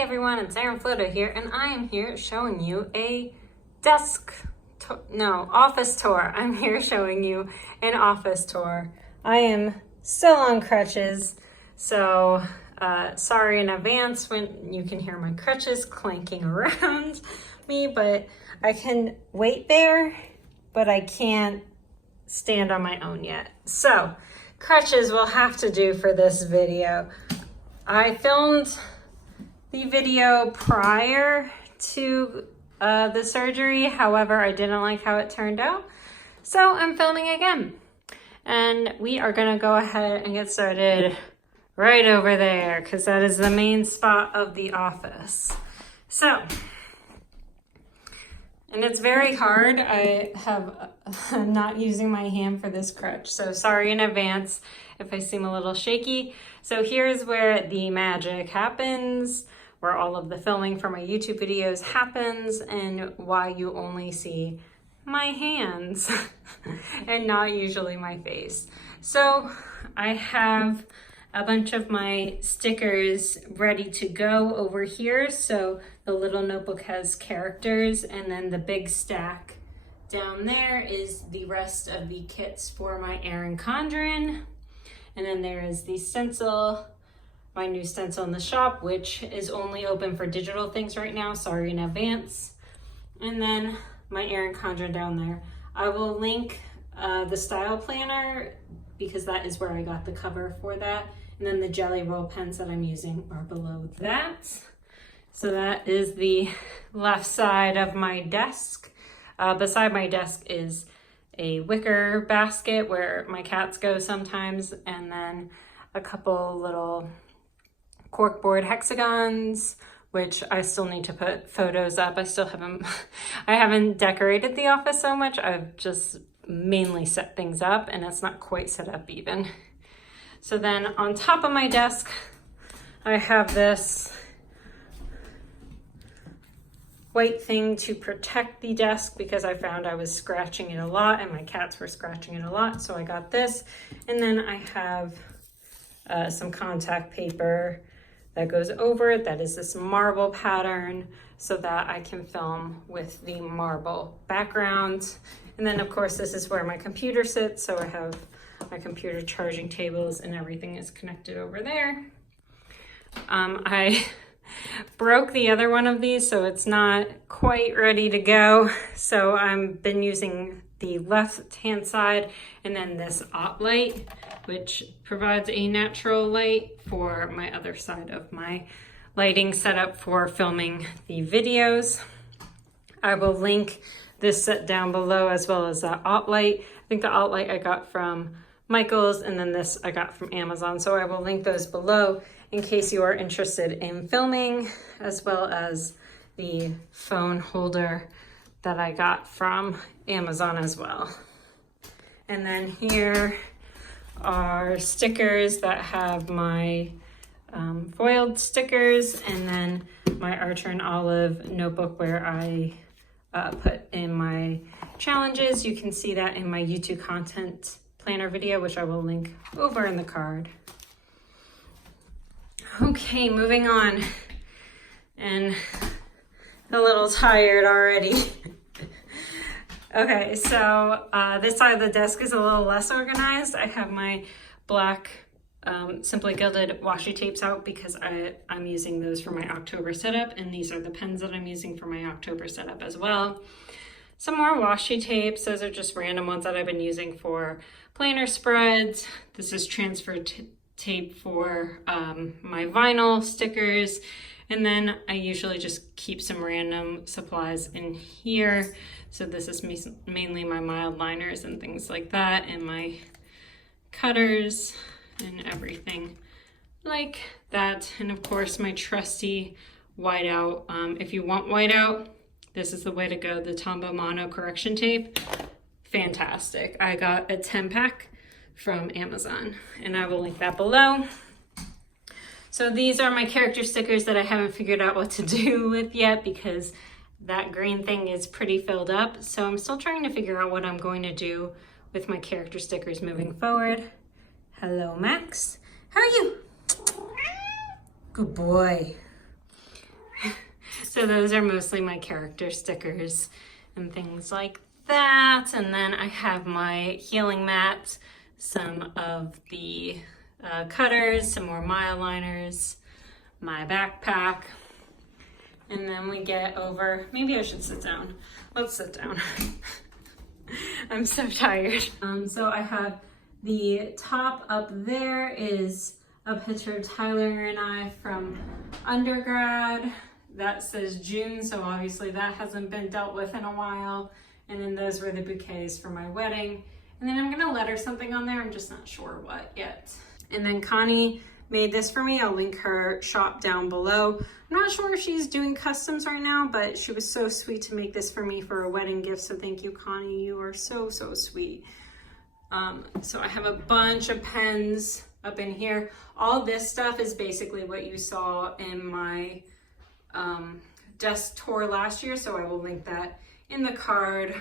Hey everyone, it's Erin Floto here, and I am here showing you a office tour. I'm here showing you an office tour. I am still on crutches, so sorry in advance when you can hear my crutches clanking around me, but I can wait there, but I can't stand on my own yet. So crutches will have to do for this video. I filmed the video prior to the surgery, however, I didn't like how it turned out, so I'm filming again. And we are gonna go ahead and get started right over there, because that is the main spot of the office. So, and it's very hard. I'm not using my hand for this crutch, so sorry in advance if I seem a little shaky. So here's where the magic happens, where all of the filming for my YouTube videos happens, and why you only see my hands and not usually my face. So I have a bunch of my stickers ready to go over here. So the little notebook has characters, and then the big stack down there is the rest of the kits for my Erin Conjurin. And then there is the stencil, my new stencil in the shop, which is only open for digital things right now, sorry in advance. And then my Erin Conjurin down there. I will link the style planner, because that is where I got the cover for that. And then the jelly roll pens that I'm using are below that. So that is the left side of my desk. Beside my desk is a wicker basket where my cats go sometimes, and then a couple little corkboard hexagons, which I still need to put photos up. I haven't decorated the office so much. I've just mainly set things up, and it's not quite set up even. So then on top of my desk, I have this white thing to protect the desk, because I found I was scratching it a lot and my cats were scratching it a lot. So I got this, and then I have some contact paper that goes over it. That is this marble pattern, so that I can film with the marble background. And then of course, this is where my computer sits. So I have my computer charging tables and everything is connected over there. I broke the other one of these, so it's not quite ready to go. So I've been using the left-hand side, and then this OT light, which provides a natural light for my other side of my lighting setup for filming the videos. I will link this set down below, as well as that OT light. I think the OT light I got from Michael's, and then this I got from Amazon. So I will link those below in case you are interested in filming, as well as the phone holder that I got from Amazon as well. And then here are stickers that have my foiled stickers, and then my Archer and Olive notebook where I put in my challenges. You can see that in my YouTube content planner video, which I will link over in the card. Okay, moving on, and a little tired already. Okay, so this side of the desk is a little less organized. I have my black Simply Gilded washi tapes out, because I'm using those for my October setup, and these are the pens that I'm using for my October setup as well. Some more washi tapes. Those are just random ones that I've been using for planner spreads. This is transfer tape for my vinyl stickers. And then I usually just keep some random supplies in here. So this is mainly my mild liners and things like that, and my cutters and everything like that. And of course, my trusty whiteout. If you want whiteout, this is the way to go. The Tombow Mono correction tape, fantastic. I got a 10-pack from Amazon, and I will link that below. So these are my character stickers that I haven't figured out what to do with yet, because that green thing is pretty filled up. So I'm still trying to figure out what I'm going to do with my character stickers moving forward. Hello, Max. How are you? Good boy. So those are mostly my character stickers and things like that. And then I have my healing mats, some of the cutters, some more mile liners, my backpack. And then we get over, maybe I should sit down. Let's sit down. I'm so tired. So I have the top up there is a picture of Tyler and I from undergrad. That says June, so obviously that hasn't been dealt with in a while. And then those were the bouquets for my wedding. And then I'm gonna letter something on there, I'm just not sure what yet. And then Connie made this for me. I'll link her shop down below. I'm not sure if she's doing customs right now, but she was so sweet to make this for me for a wedding gift. So thank you, Connie. You are so, so sweet. So I have a bunch of pens up in here. All this stuff is basically what you saw in my desk tour last year. So I will link that in the card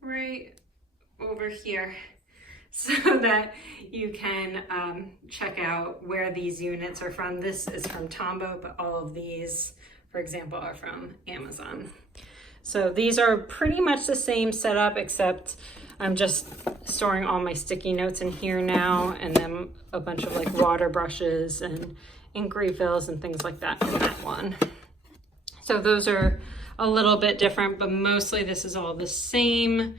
right over here, so that you can check out where these units are from. This is from Tombow, but all of these, for example, are from Amazon. So these are pretty much the same setup, except I'm just storing all my sticky notes in here now, and then a bunch of like water brushes and ink refills and things like that in that one. So those are a little bit different, but mostly this is all the same.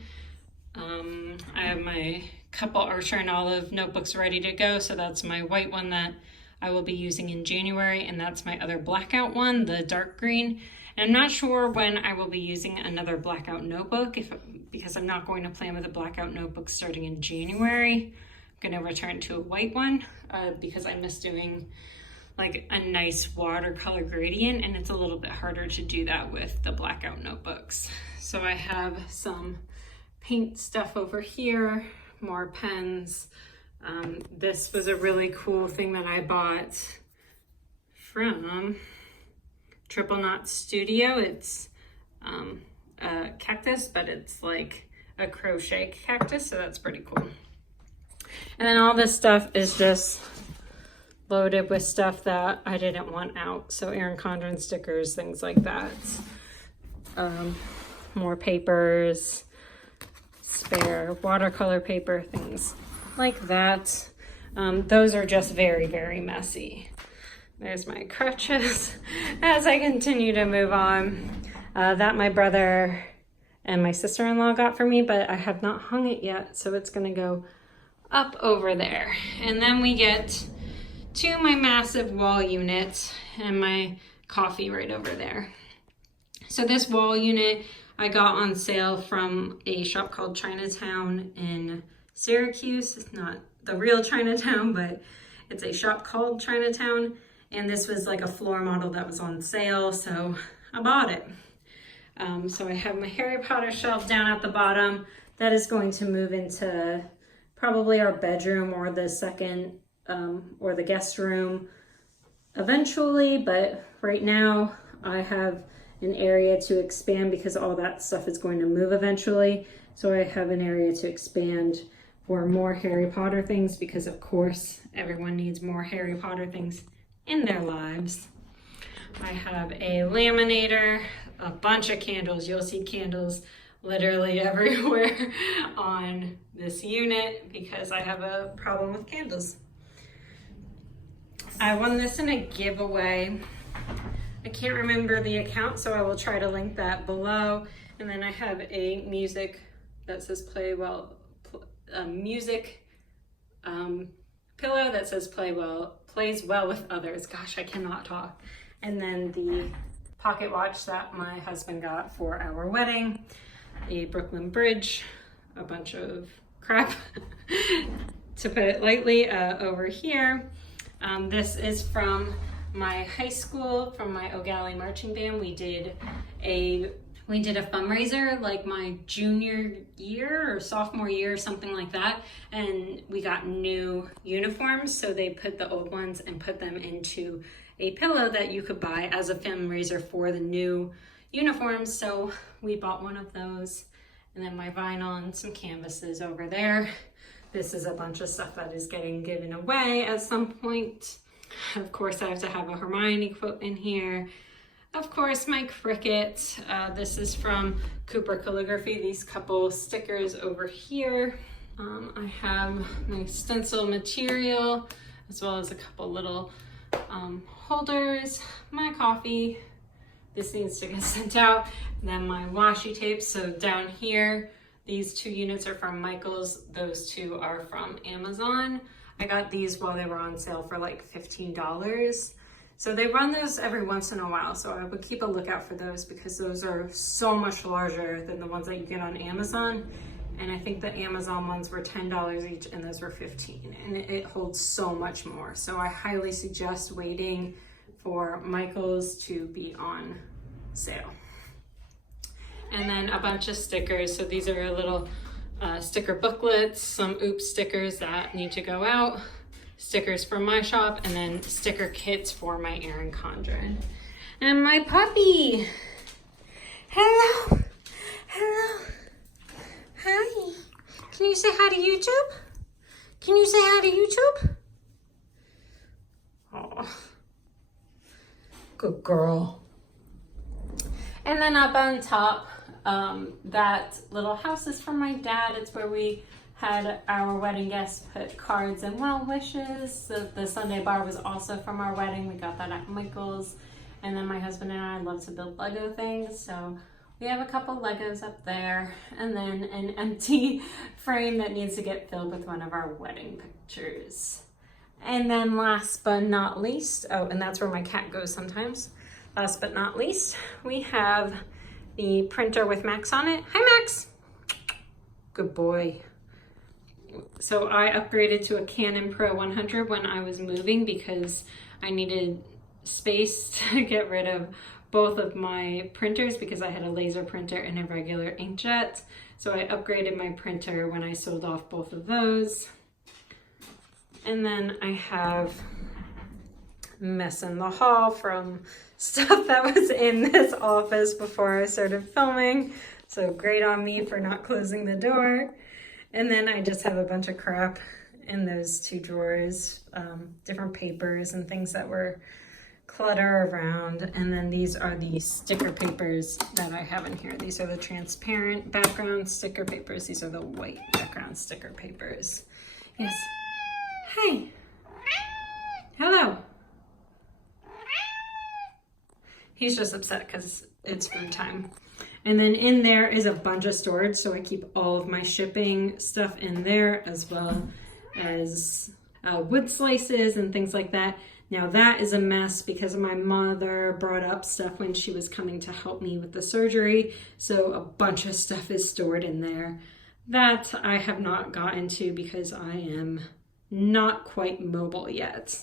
I have my couple Archer and Olive notebooks ready to go. So that's my white one that I will be using in January, and that's my other blackout one, the dark green. And I'm not sure when I will be using another blackout notebook, because I'm not going to plan with a blackout notebook starting in January. I'm gonna return to a white one because I miss doing like a nice watercolor gradient, and it's a little bit harder to do that with the blackout notebooks. So I have some paint stuff over here, more pens. This was a really cool thing that I bought from Triple Knot Studio. It's a cactus, but it's like a crochet cactus, so that's pretty cool. And then all this stuff is just loaded with stuff that I didn't want out. So Erin Condren stickers, things like that. More papers, spare watercolor paper, things like that. Those are just very, very messy. There's my crutches as I continue to move on. That my brother and my sister-in-law got for me, but I have not hung it yet, so it's gonna go up over there. And then we get to my massive wall unit and my coffee right over there. So this wall unit I got on sale from a shop called Chinatown in Syracuse. It's not the real Chinatown, but it's a shop called Chinatown. And this was like a floor model that was on sale, so I bought it. So I have my Harry Potter shelf down at the bottom. That is going to move into probably our bedroom or the second or the guest room eventually, but right now I have an area to expand because all that stuff is going to move eventually. So I have an area to expand for more Harry Potter things because of course everyone needs more Harry Potter things in their lives. I have a laminator, a bunch of candles. You'll see candles literally everywhere on this unit because I have a problem with candles. I won this in a giveaway. I can't remember the account, so I will try to link that below. And then I have a music that says play well, music pillow that says plays well with others. Gosh, I cannot talk. And then the pocket watch that my husband got for our wedding, a Brooklyn Bridge, a bunch of crap to put it lightly over here. This is from my high school, from my O'Galley marching band. We did a fundraiser like my junior year or sophomore year or something like that, and we got new uniforms, so they put the old ones and put them into a pillow that you could buy as a fundraiser for the new uniforms. So we bought one of those, and then my vinyl and some canvases over there. This is a bunch of stuff that is getting given away at some point. Of course, I have to have a Hermione quote in here. Of course, my Cricut. This is from Cooper Calligraphy. These couple stickers over here. I have my stencil material, as well as a couple little holders, my coffee. This needs to get sent out. And then my washi tape. So down here, these 2 units are from Michaels. Those 2 are from Amazon. I got these while they were on sale for like $15. So they run those every once in a while. So I would keep a lookout for those because those are so much larger than the ones that you get on Amazon. And I think the Amazon ones were $10 each and those were $15. And it holds so much more. So I highly suggest waiting for Michaels to be on sale. And then a bunch of stickers. So these are little sticker booklets, some oops stickers that need to go out, stickers from my shop, and then sticker kits for my Erin Condren. And my puppy. Hello. Hello. Hi. Can you say hi to YouTube? Can you say hi to YouTube? Oh. Good girl. And then up on top, that little house is from my dad. It's where we had our wedding guests put cards and well wishes. The Sunday bar was also from our wedding. We got that at Michael's. And then my husband and I love to build Lego things. So we have a couple Legos up there. And then an empty frame that needs to get filled with one of our wedding pictures. And then last but not least, oh, and that's where my cat goes sometimes. Last but not least, we have the printer with Max on it. Hi, Max. Good boy. So I upgraded to a Canon Pro 100 when I was moving because I needed space to get rid of both of my printers because I had a laser printer and a regular inkjet. So I upgraded my printer when I sold off both of those. And then I have mess in the hall from stuff that was in this office before I started filming. So great on me for not closing the door. And then I just have a bunch of crap in those 2 drawers, different papers and things that were clutter around. And then these are the sticker papers that I have in here. These are the transparent background sticker papers. These are the white background sticker papers. Yes. Hi. Hello. He's just upset because it's food time. And then in there is a bunch of storage. So I keep all of my shipping stuff in there as well as wood slices and things like that. Now that is a mess because my mother brought up stuff when she was coming to help me with the surgery. So a bunch of stuff is stored in there that I have not gotten to because I am not quite mobile yet.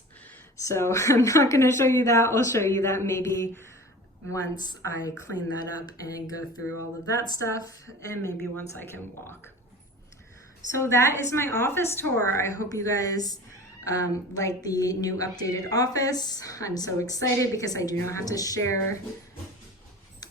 So I'm not going to show you that. I'll show you that maybe once I clean that up and go through all of that stuff, and maybe once I can walk. So that is my office tour. I hope you guys like the new updated office. I'm so excited because I do not have to share.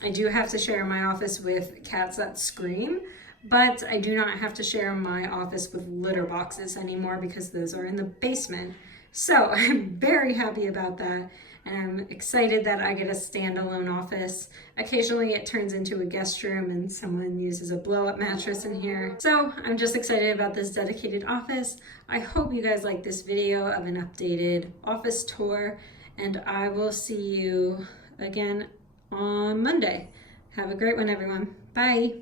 I do have to share my office with cats that scream, but I do not have to share my office with litter boxes anymore because those are in the basement. So I'm very happy about that. And I'm excited that I get a standalone office. Occasionally it turns into a guest room and someone uses a blow-up mattress in here. So I'm just excited about this dedicated office. I hope you guys like this video of an updated office tour, and I will see you again on Monday. Have a great one, everyone. Bye.